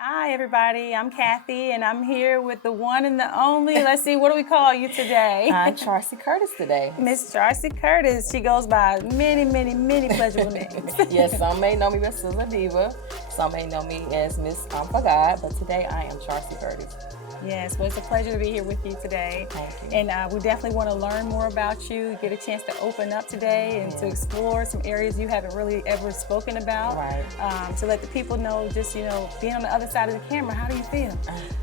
Hi, everybody. I'm Kathy, and I'm here with the one and the only. Let's see, what do we call you today? I'm Charlise Curtis today. Miss Charlise Curtis. She goes by many, many, many pleasurable names. Yes, some may know me as Sizzle Diva. Some may know me as Miss For God. But today I am Charlise Curtis. Yes, well, it's a pleasure to be here with you today. Thank you. And we definitely want to learn more about you, get a chance to open up today and to explore some areas you haven't really ever spoken about. Right. To let the people know, just, being on the other side of the camera, how do you feel?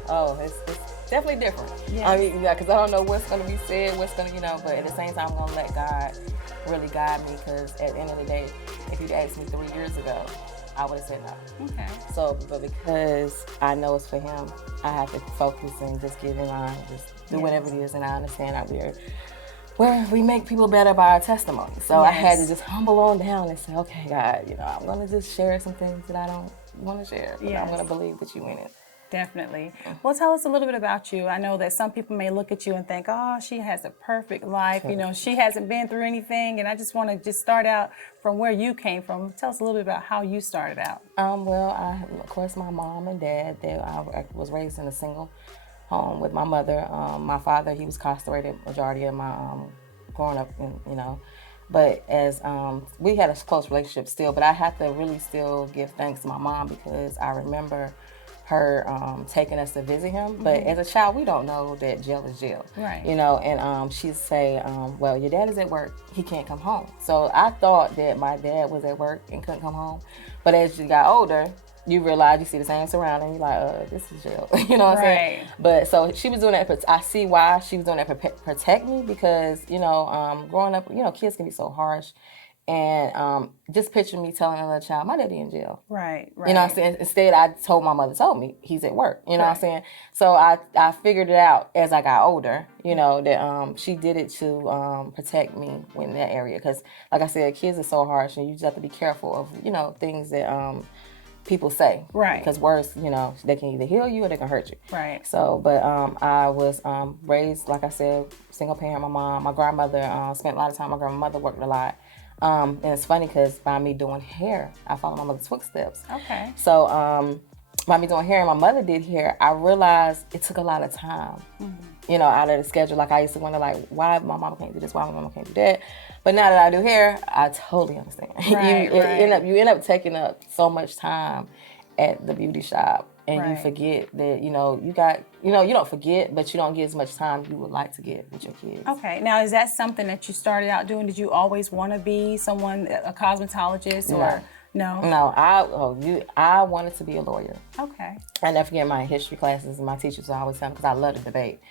Oh, it's definitely different. Yes. I mean, because I don't know what's going to be said, what's going to, but at the same time, I'm going to let God really guide me, because at the end of the day, if you'd asked me 3 years ago, I would have said no. Okay. So, but because I know it's for Him, I have to focus and just get in line, just do whatever it is. And I understand out there where we make people better by our testimony. So I had to just humble on down and say, okay, God, I'm going to just share some things that I don't want to share, but I'm going to believe that you in it. Definitely. Well, tell us a little bit about you. I know that some people may look at you and think, oh, she has a perfect life. She hasn't been through anything. And I just want to just start out from where you came from. Tell us a little bit about how you started out. Of course, my mom and dad, I was raised in a single home with my mother. My father, he was incarcerated majority of my growing up, But as we had a close relationship still, but I have to really still give thanks to my mom, because I remember her taking us to visit him. But as a child, we don't know that jail is jail. Right. And she'd say, well, your dad is at work, he can't come home. So I thought that my dad was at work and couldn't come home. But as you got older, you realize you see the same surroundings. You're like, this is jail. You know what I'm saying? But so she was doing that. I see why she was doing that to protect me, because, growing up, kids can be so harsh. And just picture me telling another child, my daddy in jail. Right. You know what I'm saying? Instead, my mother told me he's at work. You know what I'm saying? So I figured it out as I got older, that she did it to protect me in that area. Because, like I said, kids are so harsh, and you just have to be careful of, things that people say. Right. Because words, they can either heal you or they can hurt you. Right. So, but I was raised, like I said, single parent. My grandmother spent a lot of time. My grandmother worked a lot. And it's funny, because by me doing hair, I followed my mother's footsteps. Okay. So by me doing hair, and my mother did hair, I realized it took a lot of time, out of the schedule. Like, I used to wonder, like, why my mama can't do this, why my mama can't do that. But now that I do hair, I totally understand. Right, you end up taking up so much time at the beauty shop, and you forget that, you don't forget, but you don't get as much time you would like to get with your kids. Okay. Now, is that something that you started out doing? Did you always want to be a cosmetologist, or no? No, I wanted to be a lawyer. Okay. I never forget my history classes, and my teachers would always tell me, because I love to debate.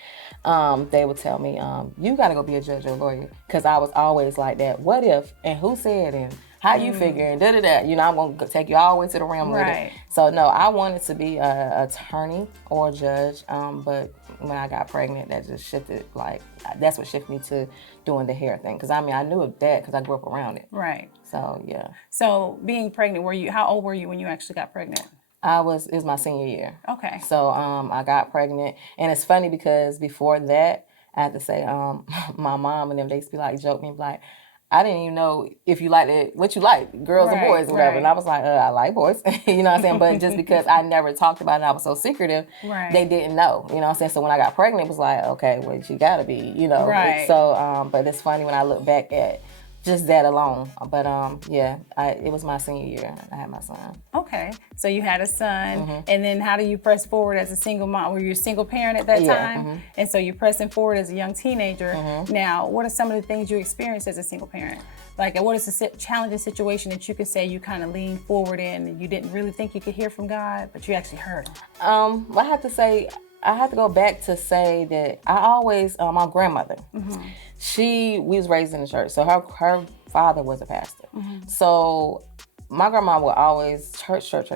They would tell me, you got to go be a judge or a lawyer, because I was always like that. What if, and who said, and how you figure, and da-da-da. I'm going to take you all the way to the rim with it. So, no, I wanted to be an attorney or a judge, but when I got pregnant, that just shifted, that's what shifted me to doing the hair thing. Because, I knew of that because I grew up around it. Right. So, yeah. So, being pregnant, how old were you when you actually got pregnant? It was my senior year. Okay. So, I got pregnant. And it's funny, because before that, I had to say, my mom and them, they used to be joke me, like, I didn't even know if you liked it, what you like, girls or boys or whatever. Right. And I was like, I like boys. You know what I'm saying? But just because I never talked about it, I was so secretive, they didn't know. You know what I'm saying? So when I got pregnant, it was like, okay, well, you got to be, Right. So, but it's funny when I look back at just that alone. But it was my senior year. I had my son. Okay. So you had a son, and then how do you press forward as a single mom? Were you a single parent at that time? And so you're pressing forward as a young teenager. Now, what are some of the things you experienced as a single parent? Like, what is the challenging situation that you could say you kind of leaned forward in, and you didn't really think you could hear from God, but you actually heard him? I have to say, I have to go back to say that I always, my grandmother, we was raised in the church. So her father was a pastor. So my grandma would always church, funeral,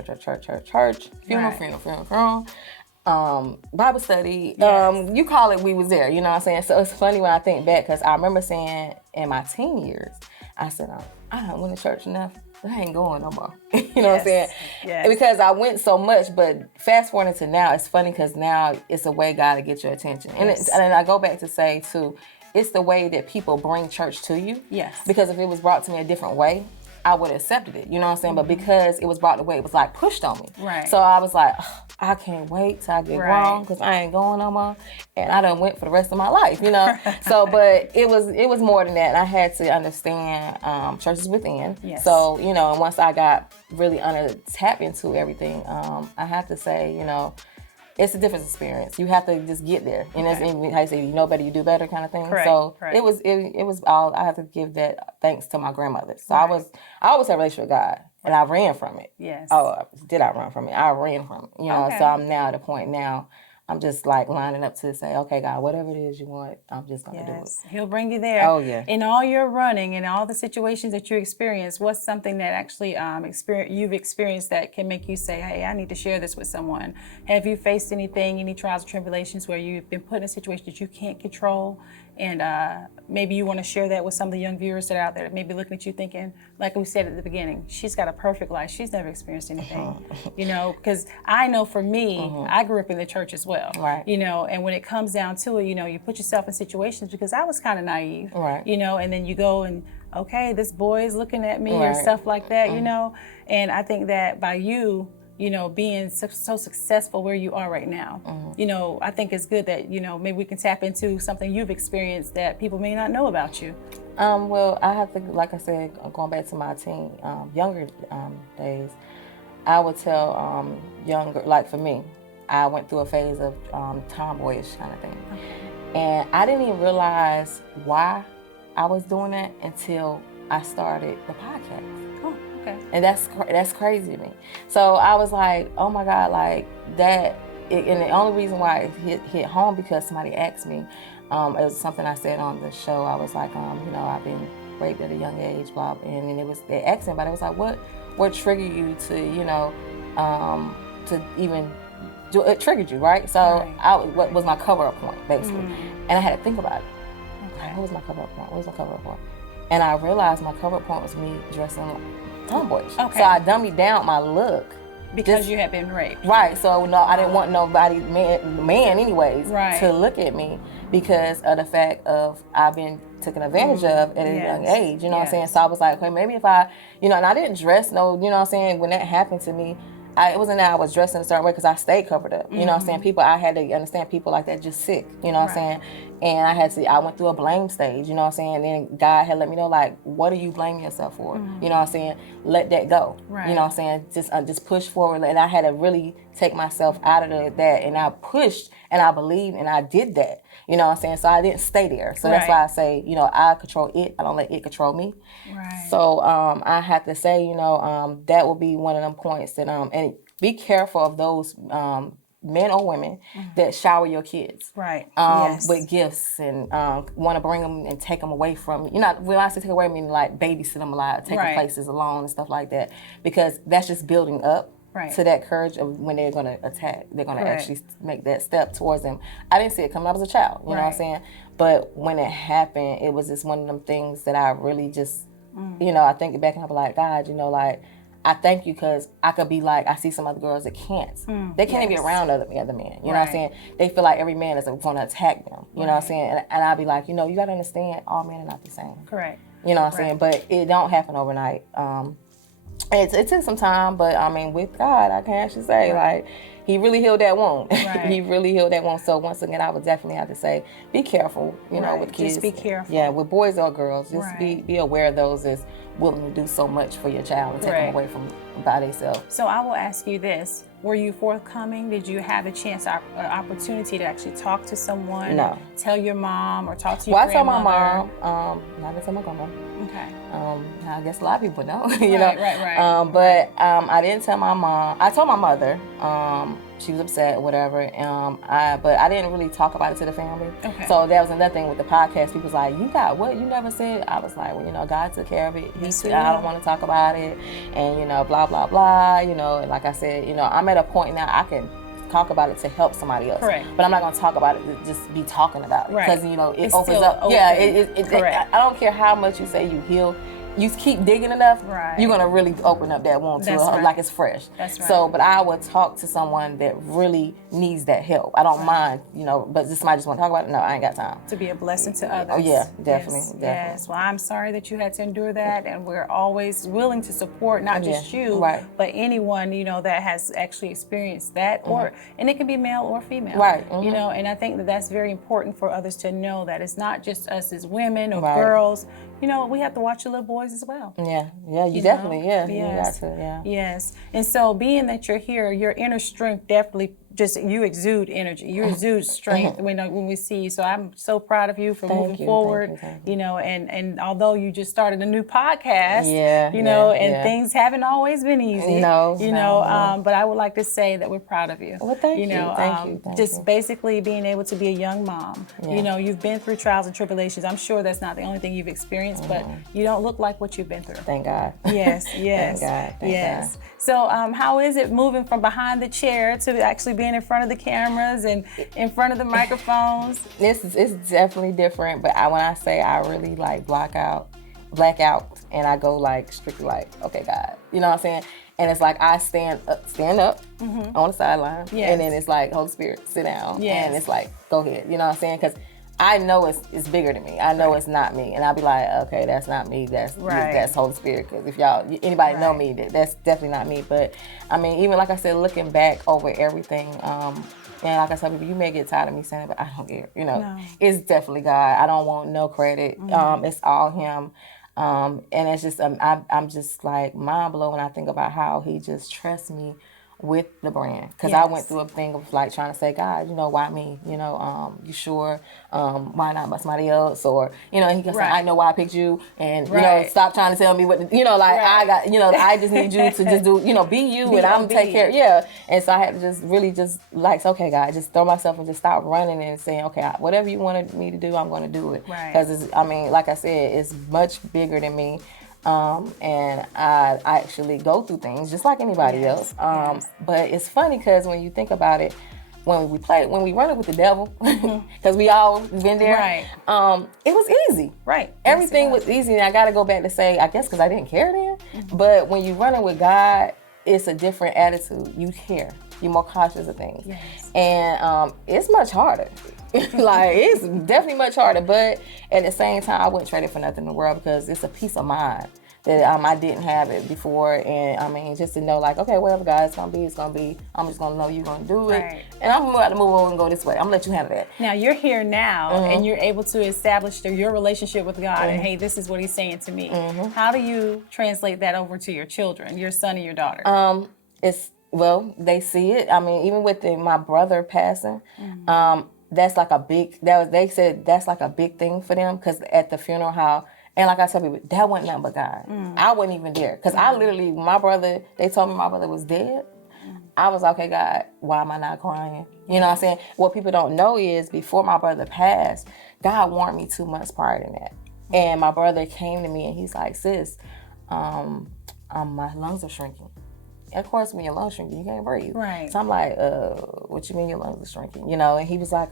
Bible study. You call it, we was there, you know what I'm saying? So it's funny when I think back, because I remember saying in my teen years, I said, I don't went to church enough. I ain't going no more. You know what I'm saying? Yes. Because I went so much, but fast forwarding to now, it's funny, because now it's a way God to get your attention. And I go back to say, too, it's the way that people bring church to you. Yes. Because if it was brought to me a different way, I would have accepted it, you know what I'm saying? But because it was brought away, it was like pushed on me. Right. So I was like, I can't wait till I get grown because I ain't going no more. And I done went for the rest of my life, you know? So, but it was more than that. And I had to understand churches within. Yes. So, you know, and once I got really tap into everything, I have to say, you know, it's a different experience. You have to just get there. And it's how you say, you know better, you do better kind of thing. Correct. So Correct. it was all, I have to give that thanks to my grandmother. So I always had a relationship with God. And I ran from it. Yes. Oh, did I run from it? I ran from it. You know, so I'm now at a point now, I'm just like lining up to say, okay, God, whatever it is you want, I'm just going to do it. He'll bring you there. Oh, yeah. In all your running and all the situations that you experience, what's something that actually you've experienced that can make you say, hey, I need to share this with someone? Have you faced anything, any trials or tribulations where you've been put in a situation that you can't control? And maybe you want to share that with some of the young viewers that are out there that may be looking at you thinking, like we said at the beginning, she's got a perfect life. She's never experienced anything, you know, because I know for me, I grew up in the church as well, you know, and when it comes down to it, you know, you put yourself in situations because I was kind of naive, you know, and then you go and, okay, this boy is looking at me or stuff like that, you know, and I think that by you know, being so successful where you are right now, you know, I think it's good that, you know, maybe we can tap into something you've experienced that people may not know about you. Well, I have to, like I said, going back to my younger days, I would tell younger, like for me, I went through a phase of tomboyish kind of thing. And I didn't even realize why I was doing that until I started the podcast. And that's crazy to me. So I was like, oh my God, like that. And the only reason why it hit home because somebody asked me. It was something I said on the show. I was like, you know, I've been raped at a young age, blah. And then they asked me, but it was like, what triggered you to, you know, to even do it? Triggered you, right? So what was my cover-up point, basically? And I had to think about it. Like, what was my cover-up point? What was my cover-up point? And I realized my cover-up point was me dressing tomboyish. So I dummied down my look. Because you had been raped. Right. So no, I didn't want nobody, man anyways, to look at me because of the fact of I've been taken advantage of at a young age. You know what I'm saying? So I was like, okay, maybe if I, you know, and I didn't dress, you know what I'm saying? When that happened to me, it wasn't that I was dressed in a certain way because I stayed covered up. You know what I'm saying? I had to understand people like that just sick. You know what I'm saying? And I went through a blame stage. You know what I'm saying? And then God had let me know, like, what are you blaming yourself for? You know what I'm saying? Let that go. You know what I'm saying? Just push forward. And I had to really take myself out of that. And I pushed and I believed and I did that. You know what I'm saying? So I didn't stay there. So that's why I say, you know, I control it. I don't let it control me. So I have to say, you know, that will be one of them points that, and be careful of those men or women that shower your kids with gifts and want to bring them and take them away from, you know, when I say take away, I mean like babysit them a lot, take them places alone and stuff like that, because that's just building up to that courage of when they're going to attack, they're going to actually make that step towards them. I didn't see it coming. I was a child, you know what I'm saying? But when it happened, it was just one of them things that I really just, you know, I think back and I'm like, God, you know, like, I thank you because I could be like, I see some other girls that can't. They can't even be around other men. You know what I'm saying? They feel like every man is going to attack them. You know what I'm saying? And I'll be like, you know, you got to understand all men are not the same. You know what I'm saying? But it don't happen overnight. It took some time, but I mean, with God, I can actually say, like, He really healed that wound. He really healed that wound. So once again, I would definitely have to say, be careful, you know, with kids. Just be careful. Yeah, with boys or girls, just be aware of those that's willing to do so much for your child and take them away from by themselves. So I will ask you this. Were you forthcoming? Did you have a chance, opportunity to actually talk to someone? No. Tell your mom or talk to your grandmother? I told my mom. I didn't tell my grandma. Okay. I guess a lot of people know, you know. Right. But I didn't tell my mom. I told my mother. She was upset, whatever. But I didn't really talk about it to the family. Okay. So that was another thing with the podcast. People was like, "You got what? You never said." I was like, "Well, you know, God took care of it. He said I don't want to talk about it, and you know, blah blah blah. You know, and like I said, you know, I'm at a point now I can talk about it to help somebody else. Correct. But I'm not going to talk about it to just be talking about it because you know it opens up. Yeah. I don't care how much you say you heal. you keep digging enough, Right. you're gonna really open up that wound to That's it right. like it's fresh. That's right. So, but I would talk to someone that really needs that help. I don't mind, but this somebody just want to talk about it. No, I ain't got time. To be a blessing to others. Oh yeah, definitely, Yes. definitely. Yes. Well, I'm sorry that you had to endure that, and we're always willing to support not just you, right. but anyone that has actually experienced that, and it can be male or female, right? And I think that that's very important for others to know that it's not just us as women or Right. girls. We have to watch the little boys as well. Yeah, you definitely, Yes. you got to, yeah. Yes. And so being that you're here, your inner strength definitely you exude energy. You exude strength when we see you. So I'm so proud of you for moving forward. Thank you. And although you just started a new podcast, things haven't always been easy. No. But I would like to say that we're proud of you. Well, thank you. Thank you. Basically being able to be a young mom. Yeah. You've been through trials and tribulations. I'm sure that's not the only thing you've experienced, but you don't look like what you've been through. Thank God. Yes. Thank God. Yes. So how is it moving from behind the chair to actually being in front of the cameras and in front of the microphones? It's definitely different, but when I say I really like black out, and I go like strictly like, okay, God, you know what I'm saying? And it's like I stand up on the sideline, and then it's like, Holy Spirit, sit down, and it's like, go ahead, you know what I'm saying? Because I know it's bigger than me. I know it's not me, and I'll be like, okay, that's not me. That's Holy Spirit. Because if anybody know me, that's definitely not me. But I mean, even like I said, looking back over everything, and like I said, you may get tired of me saying it, but I don't care. It's definitely God. I don't want no credit. It's all Him. And it's just I'm just like mind blown when I think about how He just trusts me with the brand, because I went through a thing of like trying to say, God, why me? You sure? Why not by somebody else? Or he can say, I know why I picked you, and stop trying to tell me what. I got. I just need you to just do. Be you, and I'm take care. Yeah. And so I had to just really just like, okay, God, just throw myself and just stop running and saying, okay, whatever you wanted me to do, I'm going to do it. Because like I said, it's much bigger than me. And I actually go through things just like anybody else. But it's funny because when you think about it, when we run it with the devil, because we all been there, it was easy. Right. Everything was easy. And I got to go back to say, I guess because I didn't care then. But when you run it with God, it's a different attitude. You care. You're more cautious of things. Yes. And it's much harder. Like, it's definitely much harder, but at the same time, I wouldn't trade it for nothing in the world, because it's a peace of mind that I didn't have it before. And I mean, just to know, like, okay, whatever God it's gonna be. I'm just gonna know you're gonna do it, and I'm about to move on and go this way. I'm gonna let you handle that. Now you're here now, and you're able to establish your relationship with God, and hey, this is what He's saying to me. How do you translate that over to your children, your son and your daughter? They see it. I mean, even with my brother passing, that's like a big. They said that's like a big thing for them, because at the funeral, and like I tell people, that wasn't nothing but God. I wasn't even there, because I literally, they told me my brother was dead. I was like, okay, God, why am I not crying? You know what I'm saying? What people don't know is, before my brother passed, God warned me 2 months prior to that. And my brother came to me and he's like, sis, my lungs are shrinking. Of course, when your lungs shrink, you can't breathe. Right. So I'm like, what you mean your lungs are shrinking? And he was like,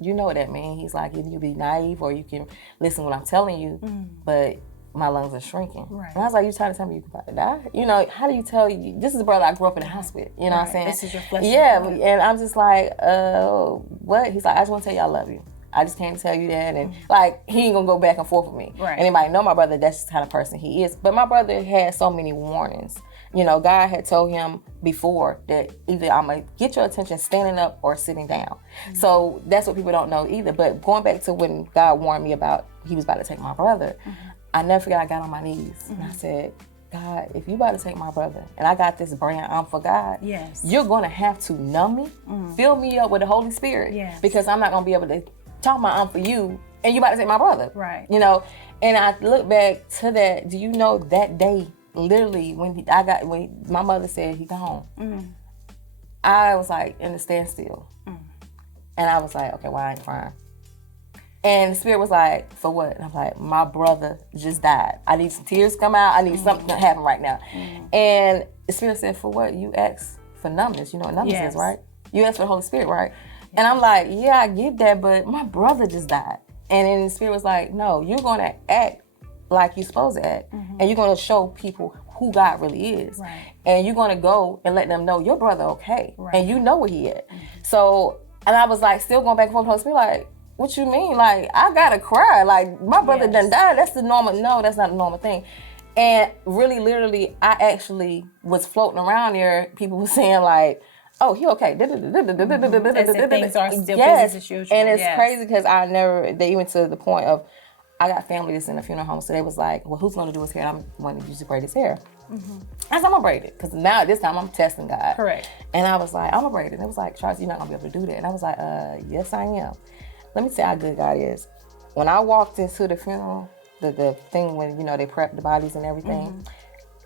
you know what that means. He's like, either you be naive or you can listen to what I'm telling you, but my lungs are shrinking. Right. And I was like, you trying to tell me you about to die? How do you tell you? This is a brother I grew up in the house with. You know what I'm saying? This is your flesh. Yeah, and I'm just like, what? He's like, I just want to tell you I love you. I just came to tell you that, and like, he ain't gonna go back and forth with me. Right. Anybody know my brother, that's just the kind of person he is. But my brother had so many warnings. God had told him before that either I'm going to get your attention standing up or sitting down. So that's what people don't know either. But going back to when God warned me about he was about to take my brother, I never forget, I got on my knees and I said, God, if you about to take my brother and I got this brand, I'm for God, you're going to have to numb me, fill me up with the Holy Spirit, because I'm not going to be able to talk my I'm for you and you about to take my brother. Right. And I look back to that, do you know that day, literally, when my mother said he gone, I was like in a standstill, and I was like, okay, why I ain't crying? And the Spirit was like, for what? And I'm like, my brother just died. I need some tears to come out. I need something to happen right now. And the Spirit said, for what? You asked for numbness. You know what numbness is, right? You asked for the Holy Spirit, right? And I'm like, yeah, I get that, but my brother just died. And then the Spirit was like, no, you're going to act like you're supposed to act. And you're going to show people who God really is. Right. And you're going to go and let them know your brother okay. Right. And you know where he at. So, and I was like, still going back and forth, me like, what you mean? Like, I gotta cry. Like, my brother done died. That's the normal. No, that's not the normal thing. And really, literally, I actually was floating around there. People were saying like, oh, he okay. Things are still business as usual. And it's crazy because they even to the point of, I got family that's in a funeral home, so they was like, well, who's going to do his hair? I'm going to use to braid his hair. I said, I'm going to braid it. Because now at this time, I'm testing God. Correct. And I was like, I'm going to braid it. And it was like, Charles, you're not going to be able to do that. And I was like, yes, I am. Let me tell you how good God is. When I walked into the funeral, the thing when, they prep the bodies and everything,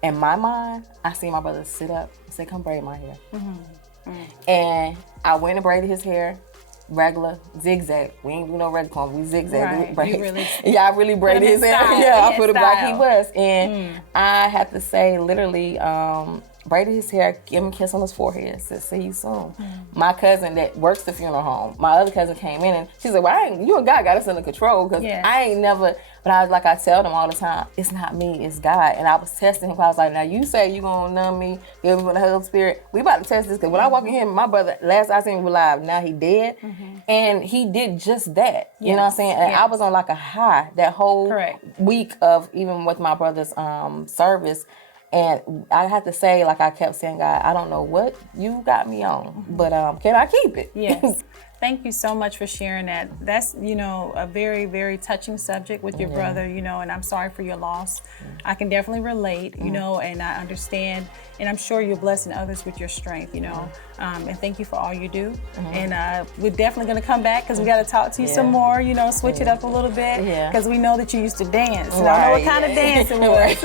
in my mind, I see my brother sit up and say, come braid my hair. And I went and braided his hair. Regular zigzag. We ain't do no red comb. We zigzag. Right. I really braided his hair. I put it like he was. And I have to say, literally, braided his hair, give him a kiss on his forehead, said, see you soon. My cousin that works the funeral home, my other cousin came in and she said, well, you and God got us under control because I ain't never, but I was like, I tell them all the time, it's not me, it's God. And I was testing him. I was like, now you say you gonna numb me, give me the Holy Spirit. We about to test this because when I walk in here, my brother, last I seen him alive, now he dead. And he did just that. You know what I'm saying? And I was on like a high that whole week of even with my brother's service. And I have to say, like I kept saying, God, I don't know what you got me on, but can I keep it? Yes. Thank you so much for sharing that. That's, a very, very touching subject with your brother, and I'm sorry for your loss. I can definitely relate, and I understand, and I'm sure you're blessing others with your strength, and thank you for all you do. And we're definitely going to come back because we got to talk to you some more, switch it up a little bit because we know that you used to dance. And I know what kind of dance it was.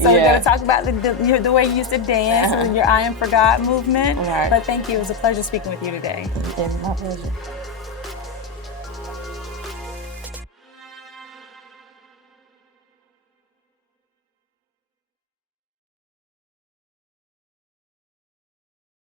So we're going to talk about the way you used to dance and your I Am For God movement. But thank you. It was a pleasure speaking with you today. Yeah, my pleasure.